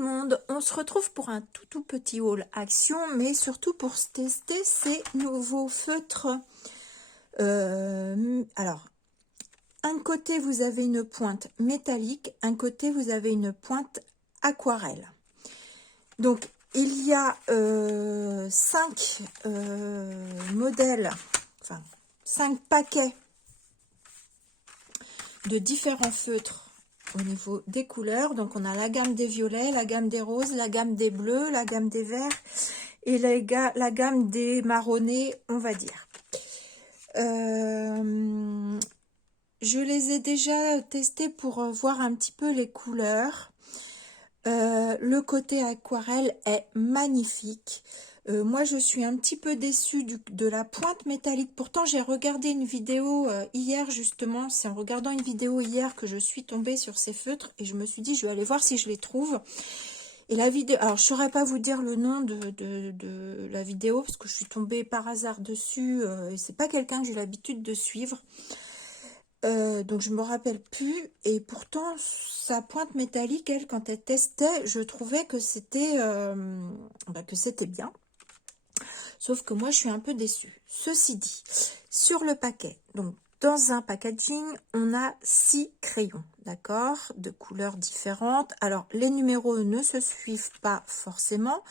le monde, on se retrouve pour un tout petit haul action, mais surtout pour tester ces nouveaux feutres. Alors, un côté vous avez une pointe métallique, un côté vous avez une pointe aquarelle. Donc il y a 5 modèles, enfin 5 paquets de différents feutres au niveau des couleurs. Donc on a la gamme des violets, la gamme des roses, la gamme des bleus, la gamme des verts et la gamme des marronnés, on va dire. Je les ai déjà testés pour voir un petit peu les couleurs. Le côté aquarelle est magnifique. Moi, je suis un petit peu déçue de la pointe métallique. Pourtant, j'ai regardé une vidéo hier, justement. C'est en regardant une vidéo hier que je suis tombée sur ces feutres. Et je me suis dit, je vais aller voir si je les trouve. Et la vidéo... Alors, je ne saurais pas vous dire le nom de la vidéo, parce que je suis tombée par hasard dessus. Et c'est pas quelqu'un que j'ai l'habitude de suivre. Donc je me rappelle plus, et pourtant sa pointe métallique, elle, quand elle testait, je trouvais que c'était bien, sauf que moi je suis un peu déçue. Ceci dit, sur le paquet, donc dans un packaging, on a 6 crayons, d'accord, de couleurs différentes. Alors les numéros ne se suivent pas forcément.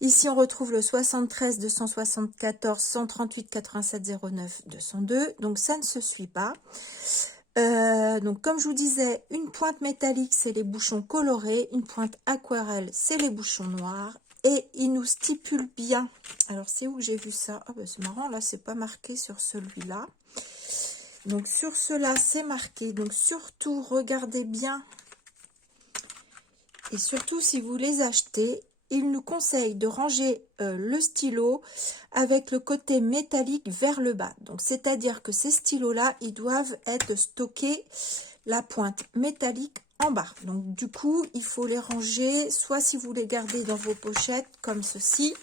Ici, on retrouve le 73 274 138 87 09 202. Donc, ça ne se suit pas. Donc, comme je vous disais, une pointe métallique, c'est les bouchons colorés. Une pointe aquarelle, c'est les bouchons noirs. Et il nous stipule bien. Alors, c'est où que j'ai vu ça? Ah, ben, c'est marrant, là, c'est pas marqué sur celui-là. Donc, sur cela, c'est marqué. Donc, surtout, regardez bien. Et surtout, si vous les achetez, il nous conseille de ranger le stylo avec le côté métallique vers le bas. Donc, c'est-à-dire que ces stylos-là, ils doivent être stockés la pointe métallique en bas. Donc, du coup, il faut les ranger, soit si vous les gardez dans vos pochettes, comme ceci,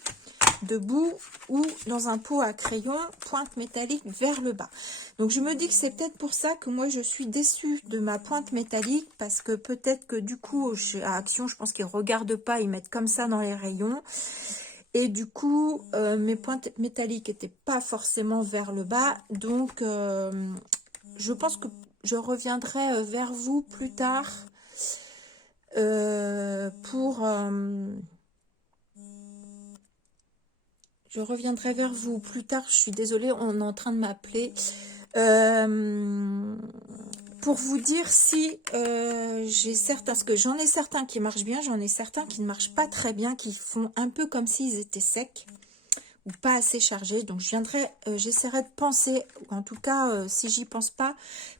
debout, ou dans un pot à crayon, pointe métallique vers le bas. Donc, je me dis que c'est peut-être pour ça que moi, je suis déçue de ma pointe métallique, parce que peut-être que du coup, à Action, je pense qu'ils ne regardent pas, ils mettent comme ça dans les rayons. Et du coup, mes pointes métalliques n'étaient pas forcément vers le bas. Donc, je pense que je reviendrai vers vous plus tard je reviendrai vers vous plus tard. Je suis désolée, on est en train de m'appeler. Pour vous dire si j'ai certains, parce que j'en ai certains qui marchent bien, j'en ai certains qui ne marchent pas très bien, qui font un peu comme s'ils étaient secs ou pas assez chargés. Donc j'essaierai de penser, en tout cas si j'y pense pas,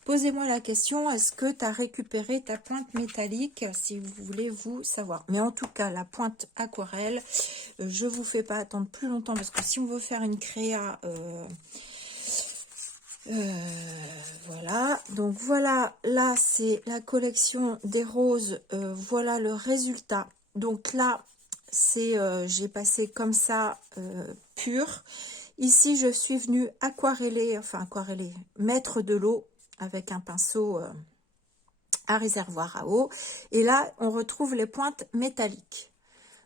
posez-moi la question, est-ce que tu as récupéré ta pointe métallique, si vous voulez vous savoir. Mais en tout cas, la pointe aquarelle, je vous fais pas attendre plus longtemps, parce que si on veut faire une créa... voilà, donc voilà, là c'est la collection des roses, voilà le résultat. Donc là, c'est j'ai passé comme ça pur. Ici, je suis venue aquareller, mettre de l'eau avec un pinceau à réservoir à eau. Et là, on retrouve les pointes métalliques.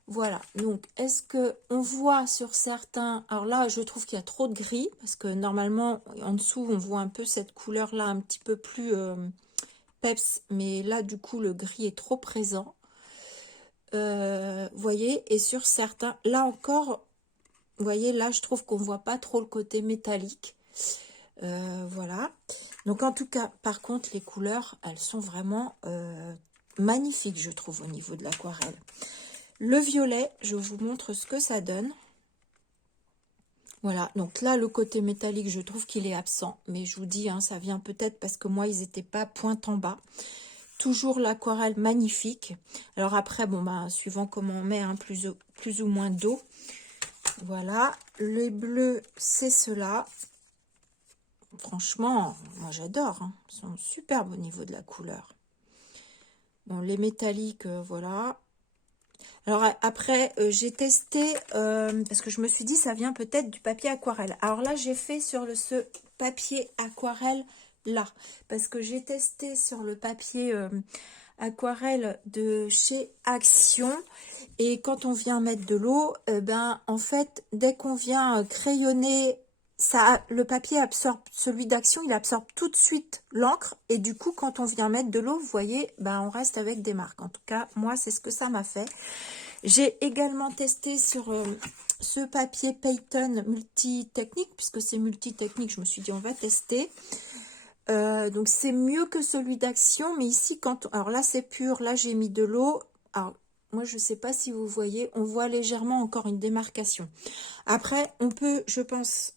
Voilà, donc est-ce que on voit sur certains... Alors là, je trouve qu'il y a trop de gris, parce que normalement, en dessous, on voit un peu cette couleur-là, un petit peu plus peps, mais là, du coup, le gris est trop présent. Voyez, et sur certains, là encore, vous voyez, là, je trouve qu'on voit pas trop le côté métallique. Voilà. Donc, en tout cas, par contre, les couleurs, elles sont vraiment magnifiques, je trouve, au niveau de l'aquarelle. Le violet, je vous montre ce que ça donne. Voilà, donc là, le côté métallique, je trouve qu'il est absent. Mais je vous dis, hein, ça vient peut-être parce que moi, ils n'étaient pas pointe en bas. Toujours l'aquarelle magnifique. Alors après, bon, bah, suivant comment on met, hein, plus ou moins d'eau. Voilà, les bleus, c'est ceux-là. Franchement, moi, j'adore. Hein. Ils sont superbes au niveau de la couleur. Bon, les métalliques, voilà. Alors après, j'ai testé, parce que je me suis dit, ça vient peut-être du papier aquarelle. Alors là, j'ai fait sur ce papier aquarelle là, parce que j'ai testé sur le papier aquarelle de chez Action. Et quand on vient mettre de l'eau, ben en fait, dès qu'on vient crayonner, ça, le papier absorbe, celui d'Action, il absorbe tout de suite l'encre. Et du coup, quand on vient mettre de l'eau, vous voyez, ben on reste avec des marques. En tout cas, moi, c'est ce que ça m'a fait. J'ai également testé sur ce papier Payton multi-technique, puisque c'est multi-technique, je me suis dit on va tester. Donc c'est mieux que celui d'Action, mais ici, alors là c'est pur, là j'ai mis de l'eau. Alors moi je sais pas si vous voyez, on voit légèrement encore une démarcation. Après on peut, je pense,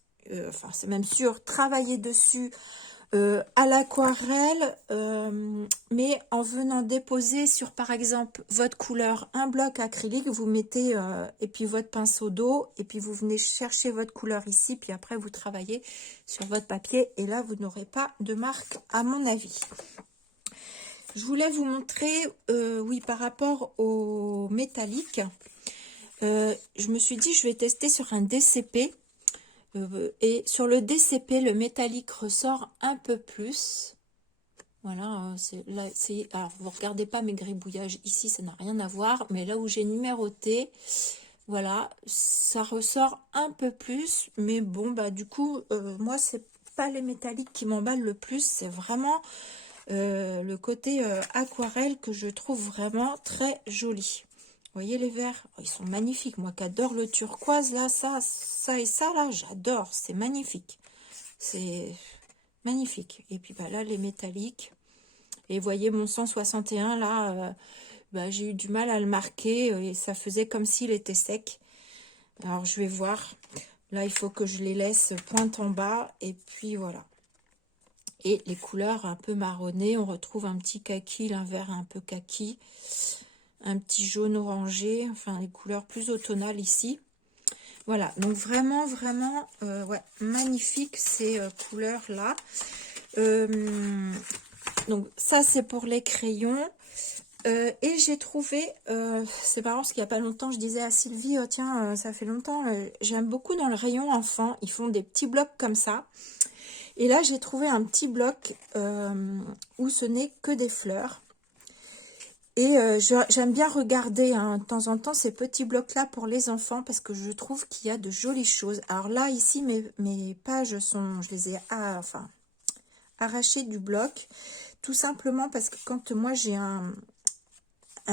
enfin c'est même sûr, travailler dessus à l'aquarelle, mais en venant déposer sur par exemple votre couleur un bloc acrylique, vous mettez et puis votre pinceau d'eau, et puis vous venez chercher votre couleur ici, puis après vous travaillez sur votre papier, et là vous n'aurez pas de marque à mon avis. Je voulais vous montrer, oui, par rapport au métallique, je me suis dit je vais tester sur un DCP. Et sur le DCP, le métallique ressort un peu plus. Voilà, alors vous regardez pas mes gribouillages ici, ça n'a rien à voir, mais là où j'ai numéroté, voilà, ça ressort un peu plus, mais bon, bah du coup, moi, c'est pas les métalliques qui m'emballent le plus, c'est vraiment le côté aquarelle que je trouve vraiment très joli. Vous voyez les verts, oh, ils sont magnifiques. Moi qui adore le turquoise, là, ça et ça, là, j'adore. C'est magnifique. C'est magnifique. Et puis bah, là, les métalliques. Et vous voyez mon 161, là, bah, j'ai eu du mal à le marquer. Et ça faisait comme s'il était sec. Alors, je vais voir. Là, il faut que je les laisse pointe en bas. Et puis, voilà. Et les couleurs un peu marronnées. On retrouve un petit kaki, un vert un peu kaki. Un petit jaune orangé, enfin les couleurs plus automnales ici. Voilà, donc vraiment, vraiment, ouais, magnifique ces couleurs là. Donc ça c'est pour les crayons. Et j'ai trouvé, c'est marrant parce qu'il n'y a pas longtemps, je disais à Sylvie, oh, tiens, ça fait longtemps, j'aime beaucoup dans le rayon enfant, ils font des petits blocs comme ça. Et là j'ai trouvé un petit bloc où ce n'est que des fleurs. Et j'aime bien regarder de temps en temps ces petits blocs-là pour les enfants parce que je trouve qu'il y a de jolies choses. Alors là, ici, mes pages je les ai arrachées du bloc. Tout simplement parce que quand moi j'ai un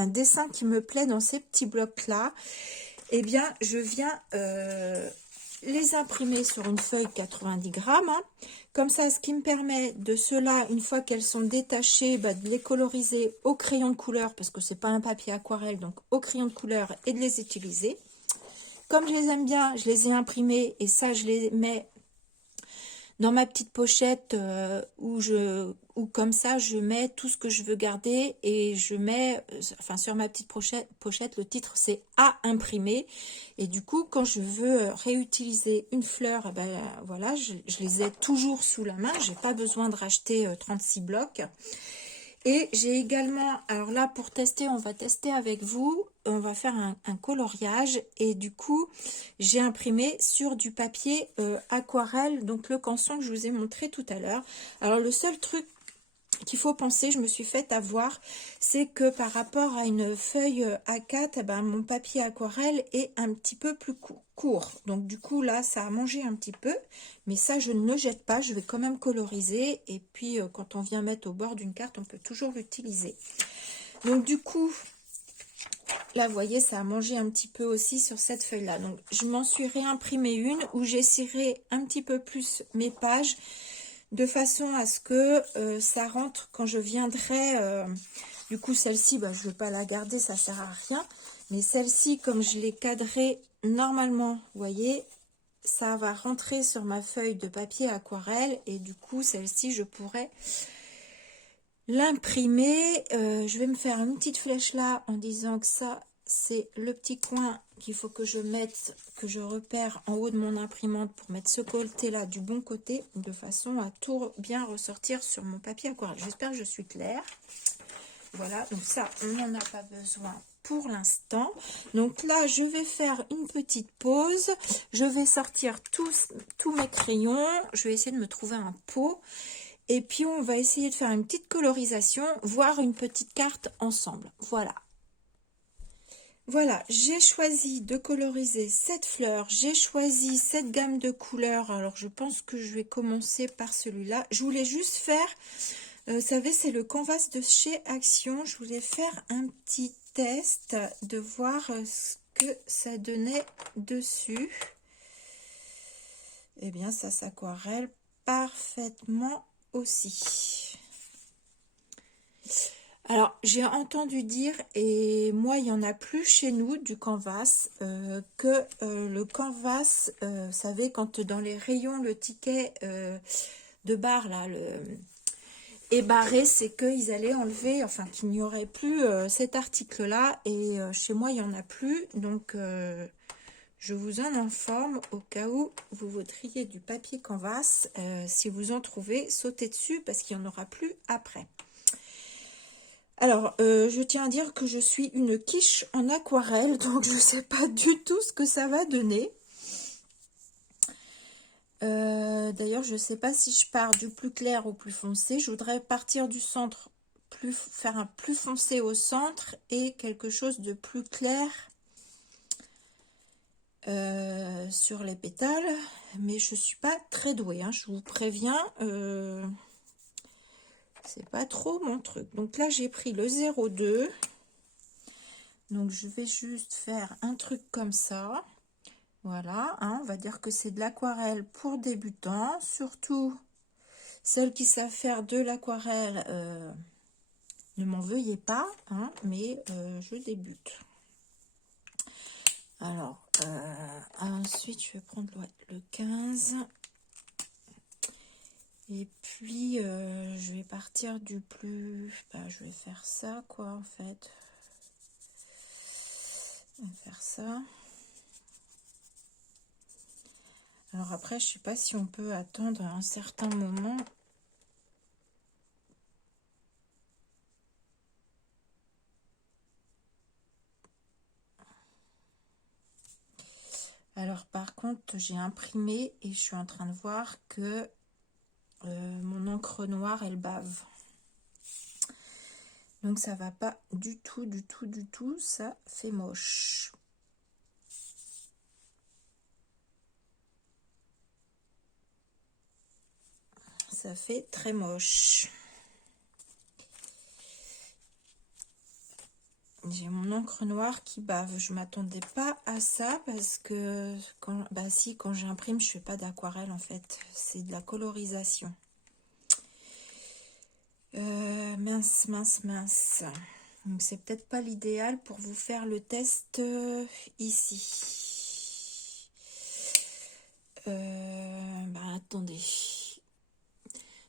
dessin qui me plaît dans ces petits blocs-là, eh bien, je viens les imprimer sur une feuille 90 grammes. Hein. Comme ça, ce qui me permet de cela, une fois qu'elles sont détachées, bah, de les coloriser au crayon de couleur, parce que c'est pas un papier aquarelle, donc au crayon de couleur, et de les utiliser. Comme je les aime bien, je les ai imprimées, et ça, je les mets dans ma petite pochette où comme ça je mets tout ce que je veux garder, et je mets, enfin sur ma petite pochette, le titre c'est à imprimer, et du coup quand je veux réutiliser une fleur, ben voilà, je les ai toujours sous la main, j'ai pas besoin de racheter 36 blocs. Et j'ai également, alors là pour tester, on va tester avec vous, on va faire un coloriage, et du coup j'ai imprimé sur du papier aquarelle, donc le canson que je vous ai montré tout à l'heure. Alors le seul truc qu'il faut penser, je me suis fait avoir, c'est que par rapport à une feuille A4, eh ben, mon papier aquarelle est un petit peu plus court. Donc du coup là, ça a mangé un petit peu, mais ça je ne le jette pas, je vais quand même coloriser. Et puis quand on vient mettre au bord d'une carte, on peut toujours l'utiliser. Donc du coup, là vous voyez, ça a mangé un petit peu aussi sur cette feuille là. Donc je m'en suis réimprimé une où j'ai ciré un petit peu plus mes pages, de façon à ce que ça rentre quand je viendrai. Du coup, celle-ci, bah, je ne vais pas la garder, ça sert à rien. Mais celle-ci, comme je l'ai cadrée normalement, vous voyez, ça va rentrer sur ma feuille de papier aquarelle. Et du coup, celle-ci, je pourrais l'imprimer. Je vais me faire une petite flèche là en disant que ça, c'est le petit coin qu'il faut que je mette, que je repère en haut de mon imprimante pour mettre ce côté là du bon côté, de façon à tout bien ressortir sur mon papier aquarelle. J'espère que je suis claire. Voilà, donc ça on n'en a pas besoin pour l'instant. Donc là je vais faire une petite pause, je vais sortir tous mes crayons, je vais essayer de me trouver un pot. Et puis on va essayer de faire une petite colorisation, voire une petite carte ensemble. Voilà. Voilà, j'ai choisi de coloriser cette fleur, j'ai choisi cette gamme de couleurs. Alors je pense que je vais commencer par celui-là. Je voulais juste faire, vous savez, c'est le canvas de chez Action. Je voulais faire un petit test de voir ce que ça donnait dessus. Eh bien, ça s'aquarelle parfaitement aussi. Alors, j'ai entendu dire, et moi, il n'y en a plus chez nous du canvas, que le canvas, vous savez, quand dans les rayons, le ticket de bar, là, est barré, c'est qu'ils allaient enlever, enfin, qu'il n'y aurait plus cet article-là, et chez moi, il n'y en a plus, donc je vous en informe au cas où vous voudriez du papier canvas. Si vous en trouvez, sautez dessus, parce qu'il n'y en aura plus après. Alors, je tiens à dire que je suis une quiche en aquarelle, donc je ne sais pas du tout ce que ça va donner. D'ailleurs, je ne sais pas si je pars du plus clair au plus foncé. Je voudrais partir du centre, faire un plus foncé au centre et quelque chose de plus clair sur les pétales. Mais je ne suis pas très douée, hein, je vous préviens. C'est pas trop mon truc. Donc là, j'ai pris le 02. Donc, je vais juste faire un truc comme ça. Voilà, hein, on va dire que c'est de l'aquarelle pour débutants. Surtout, celles qui savent faire de l'aquarelle, ne m'en veuillez pas, hein, mais je débute. Alors, ensuite, je vais prendre le 15. Et puis, je vais partir du plus... Bah, je vais faire ça, quoi, en fait. Je vais faire ça. Alors après, je sais pas si on peut attendre un certain moment. Alors par contre, j'ai imprimé et je suis en train de voir que mon encre noire, elle bave. Donc ça va pas du tout, du tout, du tout. Ça fait moche. Ça fait très moche. J'ai mon encre noire qui bave. Je m'attendais pas à ça parce que quand j'imprime, je fais pas d'aquarelle en fait. C'est de la colorisation. Mince, mince, mince. Donc c'est peut-être pas l'idéal pour vous faire le test ici. Attendez.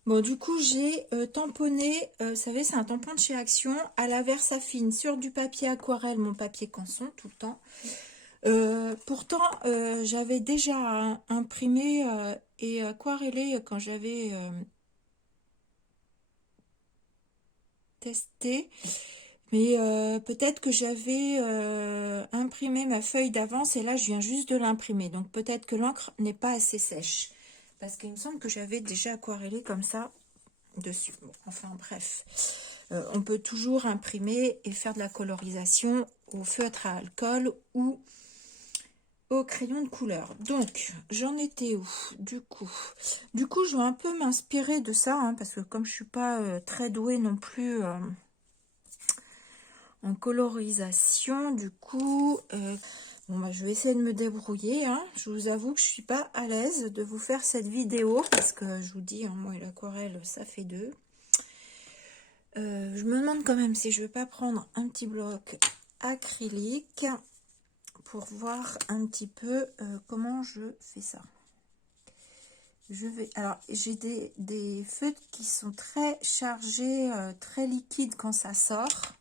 Bon, du coup, j'ai tamponné, vous savez, c'est un tampon de chez Action, à la Versafine, sur du papier aquarelle, mon papier canson, tout le temps. Pourtant, j'avais déjà imprimé et aquarellé quand j'avais testé. Mais peut-être que j'avais imprimé ma feuille d'avance et là, je viens juste de l'imprimer. Donc, peut-être que l'encre n'est pas assez sèche. Parce qu'il me semble que j'avais déjà aquarellé comme ça dessus. Bon, enfin, bref. On peut toujours imprimer et faire de la colorisation au feutre à alcool ou au crayon de couleur. Donc, j'en étais où du coup, je vais un peu m'inspirer de ça, hein, parce que comme je suis pas très douée non plus en colorisation, du coup, je vais essayer de me débrouiller. Hein. Je vous avoue que je suis pas à l'aise de vous faire cette vidéo, parce que je vous dis, hein, moi et l'aquarelle, ça fait deux. Je me demande quand même si je ne vais pas prendre un petit bloc acrylique pour voir un petit peu comment je fais ça. Alors, j'ai des feutres qui sont très chargés, très liquides quand ça sort.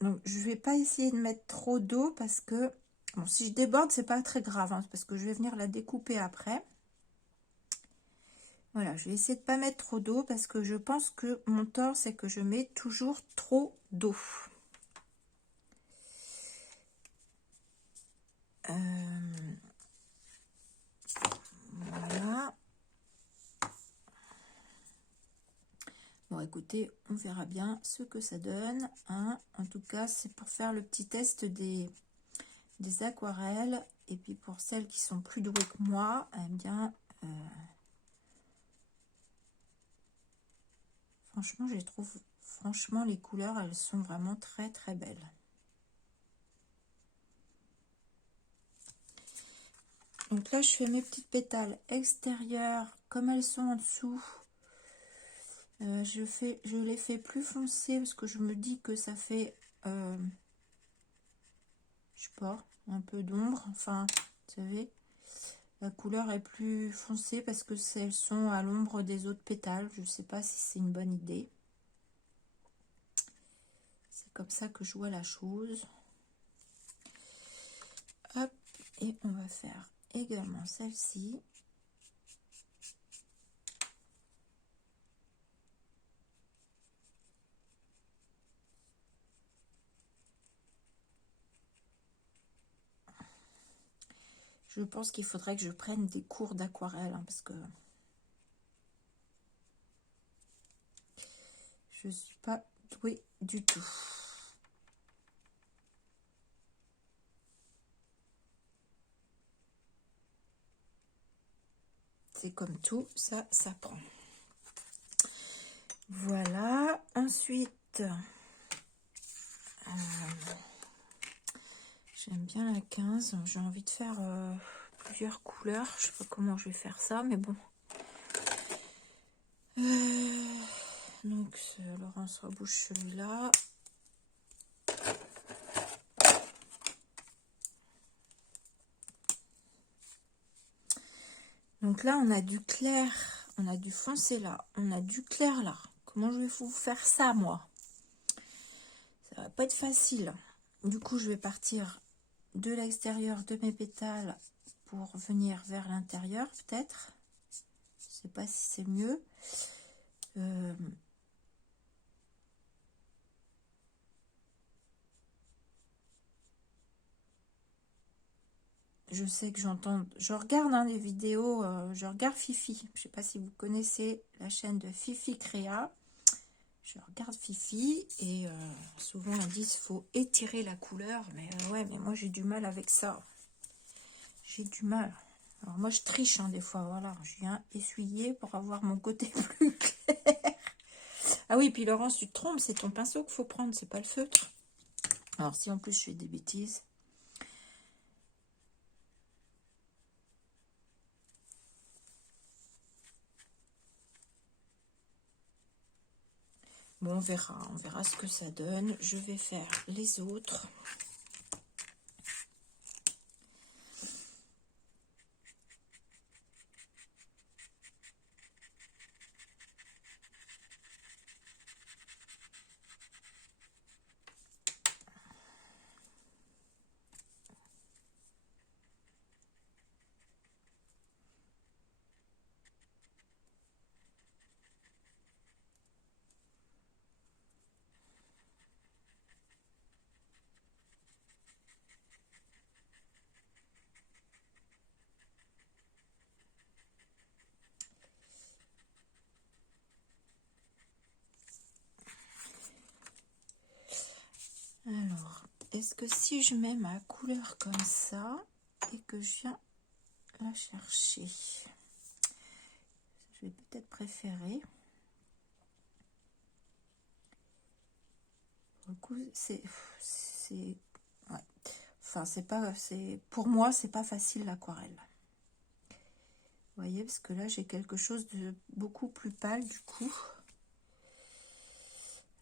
Donc, je ne vais pas essayer de mettre trop d'eau parce que, bon, si je déborde, c'est pas très grave, hein, parce que je vais venir la découper après. Voilà, je vais essayer de pas mettre trop d'eau parce que je pense que mon tort, c'est que je mets toujours trop d'eau. Voilà. Bon, écoutez, on verra bien ce que ça donne, hein. En tout cas, c'est pour faire le petit test des aquarelles. Et puis pour celles qui sont plus douées que moi, eh bien, franchement, je les trouve, franchement, les couleurs, elles sont vraiment très très belles. Donc là, je fais mes petites pétales extérieures comme elles sont en dessous. Je les fais plus foncées parce que je me dis que ça fait, je sais pas, un peu d'ombre. Enfin, vous savez, la couleur est plus foncée parce que elles sont à l'ombre des autres pétales. Je sais pas si c'est une bonne idée. C'est comme ça que je vois la chose. Hop, et on va faire également celle-ci. Je pense qu'il faudrait que je prenne des cours d'aquarelle, hein, parce que je suis pas douée du tout. C'est comme tout, ça s'apprend. Voilà, ensuite, j'aime bien la 15, j'ai envie de faire plusieurs couleurs, je sais pas comment je vais faire ça, mais bon. Donc, Laurence rebouche celui-là. Donc là, on a du clair, on a du foncé là, on a du clair là. Comment je vais vous faire ça, moi? Ça va pas être facile. Du coup, je vais partir de l'extérieur de mes pétales pour venir vers l'intérieur, peut-être. Je sais pas si c'est mieux. Je sais que j'entends, je regarde des vidéos, je regarde Fifi. Je sais pas si vous connaissez la chaîne de Fifi Créa. Je regarde Fifi et souvent ils disent faut étirer la couleur, mais ouais, mais moi j'ai du mal avec ça. J'ai du mal. Alors moi je triche des fois, voilà, je viens essuyer pour avoir mon côté plus clair. Ah oui, puis Laurence, tu te trompes, c'est ton pinceau qu'il faut prendre, c'est pas le feutre. Alors si en plus je fais des bêtises. Bon, on verra ce que ça donne. Je vais faire les autres. Alors, est-ce que si je mets ma couleur comme ça et que je viens la chercher, je vais peut-être préférer. Pour le coup, ouais. Enfin, pour moi, c'est pas facile l'aquarelle. Vous voyez, parce que là, j'ai quelque chose de beaucoup plus pâle du coup.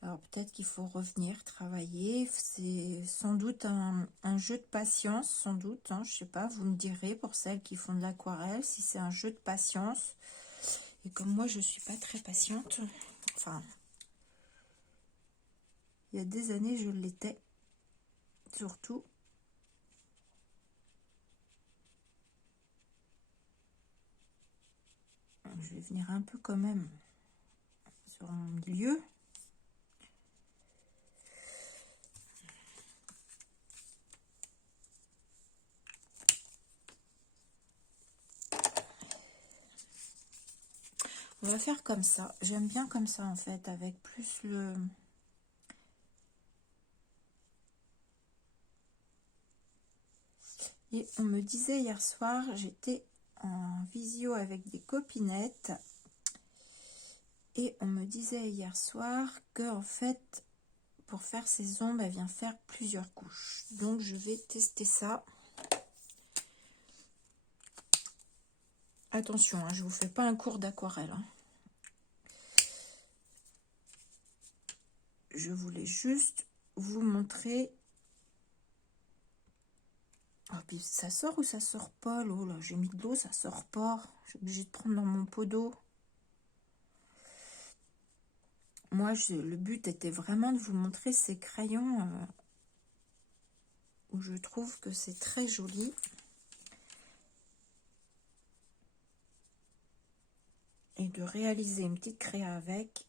Alors peut-être qu'il faut revenir travailler. C'est sans doute un jeu de patience, sans doute. Je sais pas, vous me direz pour celles qui font de l'aquarelle si c'est un jeu de patience. Et comme moi, je suis pas très patiente. Enfin, il y a des années, je l'étais. Surtout. Je vais venir un peu quand même sur mon milieu. On va faire comme ça. J'aime bien comme ça en fait, avec plus le... Et on me disait hier soir, j'étais en visio avec des copinettes. Et on me disait hier soir que en fait, pour faire ces ombres, elle vient faire plusieurs couches. Donc je vais tester ça. Attention, hein, je vous fais pas un cours d'aquarelle. Hein. Je voulais juste vous montrer. Oh, puis ça sort ou ça sort pas l'eau là? J'ai mis de l'eau, ça sort pas. Je suis obligée de prendre dans mon pot d'eau. Moi, le but était vraiment de vous montrer ces crayons où je trouve que c'est très joli. Et de réaliser une petite créa avec.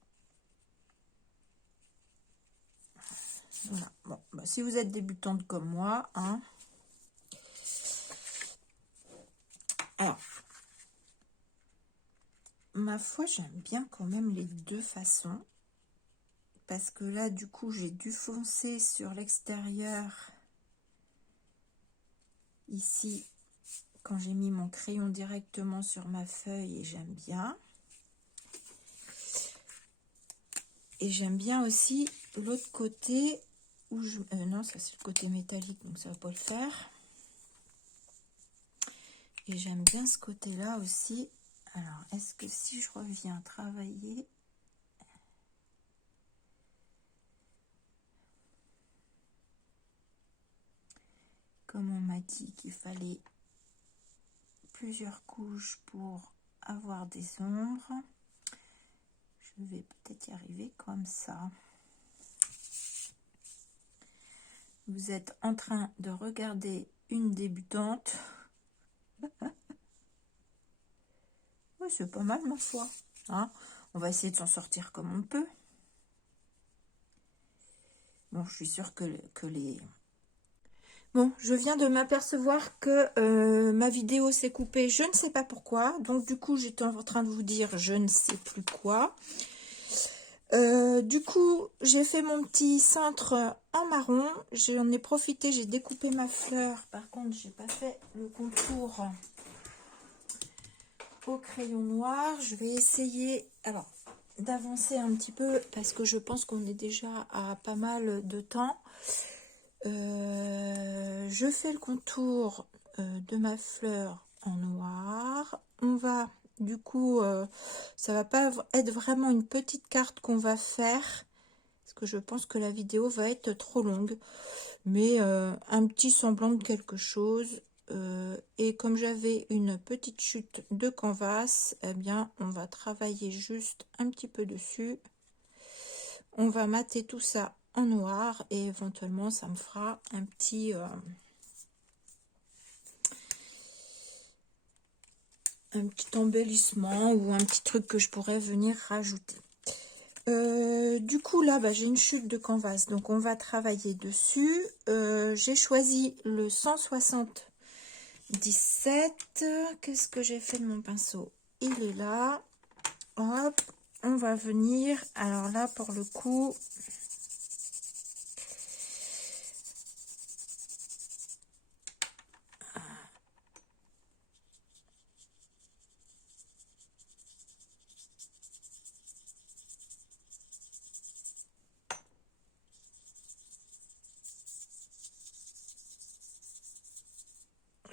Voilà. Bon, bah, si vous êtes débutante comme moi, hein. Alors, ma foi, j'aime bien quand même les deux façons. Parce que là, du coup, j'ai dû foncer sur l'extérieur. Ici, quand j'ai mis mon crayon directement sur ma feuille, et j'aime bien. Et j'aime bien aussi l'autre côté où je... non, ça c'est le côté métallique, donc ça va pas le faire. Et j'aime bien ce côté-là aussi. Alors, est-ce que si je reviens travailler... Comme on m'a dit qu'il fallait plusieurs couches pour avoir des ombres, je vais peut-être y arriver comme ça. Vous êtes en train de regarder une débutante. Oui, c'est pas mal ma foi. Hein, on va essayer de s'en sortir comme on peut. Bon, je suis sûre que les... Bon, je viens de m'apercevoir que ma vidéo s'est coupée, je ne sais pas pourquoi. Donc du coup, j'étais en train de vous dire je ne sais plus quoi. Du coup, j'ai fait mon petit cintre en marron. J'en ai profité, j'ai découpé ma fleur. Par contre, j'ai pas fait le contour au crayon noir. Je vais essayer alors d'avancer un petit peu parce que je pense qu'on est déjà à pas mal de temps. Je fais le contour de ma fleur en noir. On va du coup, ça va pas être vraiment une petite carte qu'on va faire parce que je pense que la vidéo va être trop longue, mais un petit semblant de quelque chose. Et comme j'avais une petite chute de canvas, eh bien on va travailler juste un petit peu dessus. On va mater tout ça en noir et éventuellement ça me fera un petit embellissement ou un petit truc que je pourrais venir rajouter. Du coup là j'ai une chute de canvas, donc on va travailler dessus. J'ai choisi le 177. Qu'est-ce que j'ai fait de mon pinceau? Il est là. Hop, on va venir, alors là pour le coup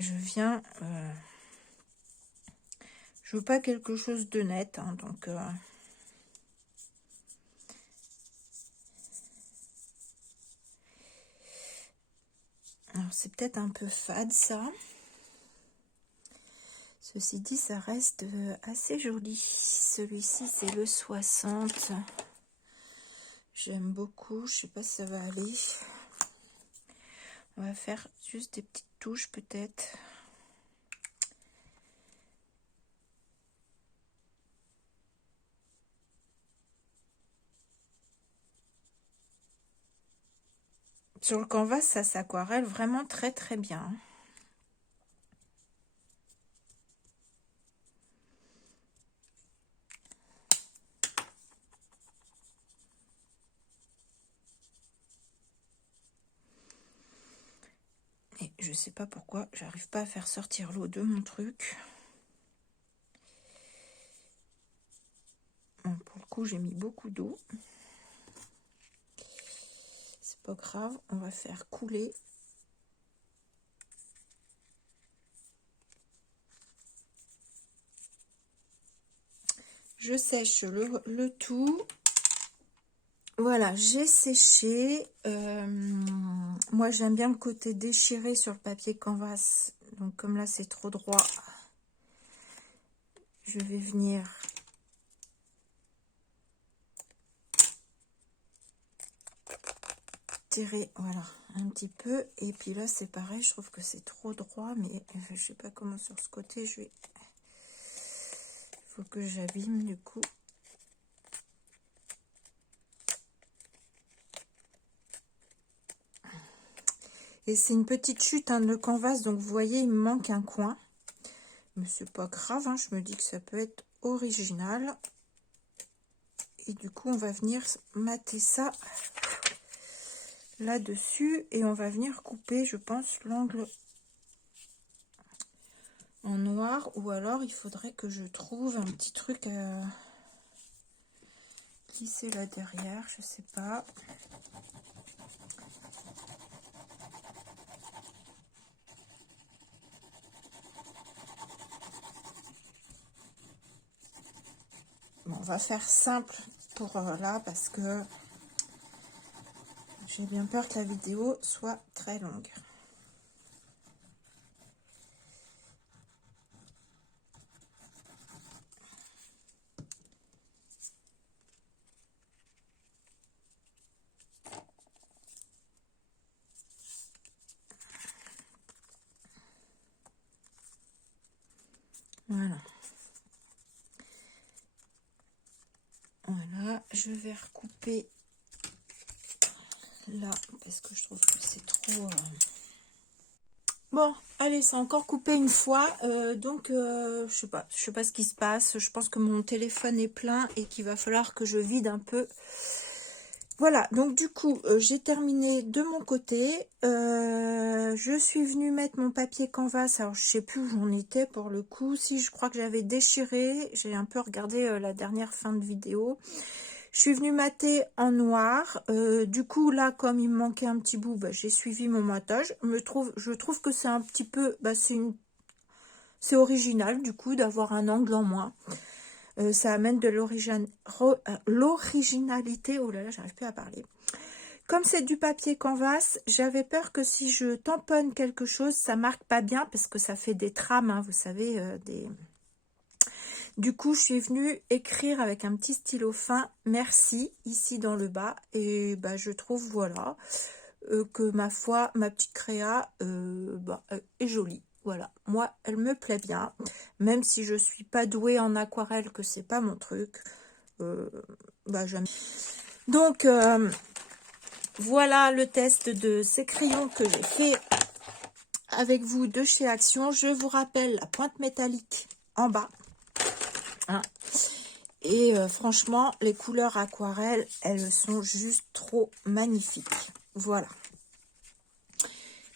je viens, je veux pas quelque chose de net, hein, donc alors c'est peut-être un peu fade ça. Ceci dit, ça reste assez joli. Celui-ci c'est le 60. J'aime beaucoup, je sais pas si ça va aller. On va faire juste des petites touches peut-être. Sur le canvas, ça s'aquarelle vraiment très très bien. Et je sais pas pourquoi, j'arrive pas à faire sortir l'eau de mon truc. Bon, pour le coup, j'ai mis beaucoup d'eau. C'est pas grave, on va faire couler. Je sèche le tout. Voilà, j'ai séché. Moi, j'aime bien le côté déchiré sur le papier canvas. Donc, comme là, c'est trop droit, je vais venir tirer, voilà, un petit peu. Et puis là, c'est pareil, je trouve que c'est trop droit. Mais je sais pas comment sur ce côté, je vais... Il faut que j'abîme, du coup. Et c'est une petite chute, hein, de canvas, donc vous voyez, il me manque un coin. Mais c'est pas grave, hein, je me dis que ça peut être original. Et du coup, on va venir mater ça là-dessus. Et on va venir couper, je pense, l'angle en noir. Ou alors, il faudrait que je trouve un petit truc à glisser là derrière, je sais pas. Bon, on va faire simple pour là parce que j'ai bien peur que la vidéo soit très longue. Voilà. Voilà, je vais recouper là parce que je trouve que c'est trop... Bon, allez, c'est encore coupé une fois, donc je sais pas ce qui se passe. Je pense que mon téléphone est plein et qu'il va falloir que je vide un peu. Voilà, donc du coup, j'ai terminé de mon côté. Je suis venue mettre mon papier canvas. Alors, je sais plus où j'en étais pour le coup. Si, je crois que j'avais déchiré. J'ai un peu regardé la dernière fin de vidéo. Je suis venue mater en noir. Du coup, là, comme il me manquait un petit bout, bah, j'ai suivi mon matage. Je trouve que c'est un petit peu... Bah, c'est original, du coup, d'avoir un angle en moins. Ça amène de l'originalité. Oh là là, j'arrive plus à parler. Comme c'est du papier canvas, j'avais peur que si je tamponne quelque chose, ça marque pas bien parce que ça fait des trames, hein, vous savez, des... Du coup, je suis venue écrire avec un petit stylo fin « Merci » ici dans le bas. Et bah, je trouve, voilà, que ma foi, ma petite créa est jolie. Voilà, moi, elle me plaît bien. Même si je suis pas douée en aquarelle, que c'est pas mon truc. J'aime. Donc, voilà le test de ces crayons que j'ai fait avec vous de chez Action. Je vous rappelle la pointe métallique en bas. Hein. Et franchement, les couleurs aquarelles, elles sont juste trop magnifiques. Voilà.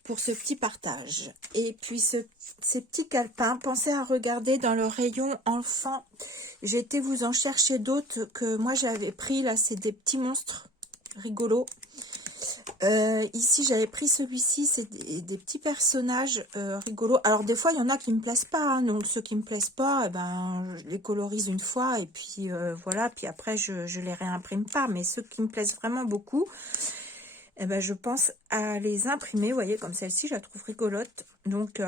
Pour ce petit partage. Et puis ces petits calepins, pensez à regarder dans le rayon enfant. J'ai été vous en chercher d'autres que moi j'avais pris. Là, c'est des petits monstres rigolos. Ici, j'avais pris celui-ci. C'est des petits personnages rigolos. Alors, des fois, il y en a qui me plaisent pas. Hein, donc, ceux qui me plaisent pas, eh ben, je les colorise une fois. Et puis, voilà. Puis après, je les réimprime pas. Mais ceux qui me plaisent vraiment beaucoup, eh ben, je pense à les imprimer. Vous voyez, comme celle-ci, je la trouve rigolote. Donc,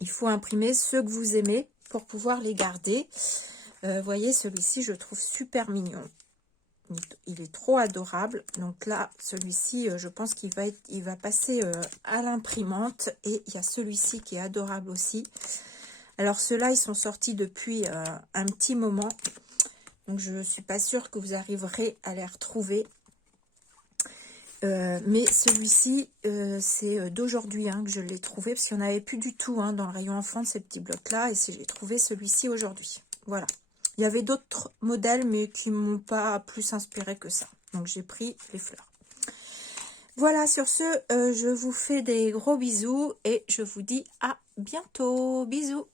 il faut imprimer ceux que vous aimez pour pouvoir les garder. Vous voyez, celui-ci, je trouve super mignon. Il est trop adorable. Donc là, celui-ci, je pense qu'il va passer à l'imprimante. Et il y a celui-ci qui est adorable aussi. Alors, ceux-là, ils sont sortis depuis un petit moment. Donc, je ne suis pas sûre que vous arriverez à les retrouver. Mais celui-ci, c'est d'aujourd'hui que je l'ai trouvé. Parce qu'il n'y en avait plus du tout dans le rayon enfant de ces petits blocs-là. Et j'ai trouvé celui-ci aujourd'hui. Voilà. Il y avait d'autres modèles, mais qui ne m'ont pas plus inspiré que ça. Donc, j'ai pris les fleurs. Voilà, sur ce, je vous fais des gros bisous et je vous dis à bientôt. Bisous.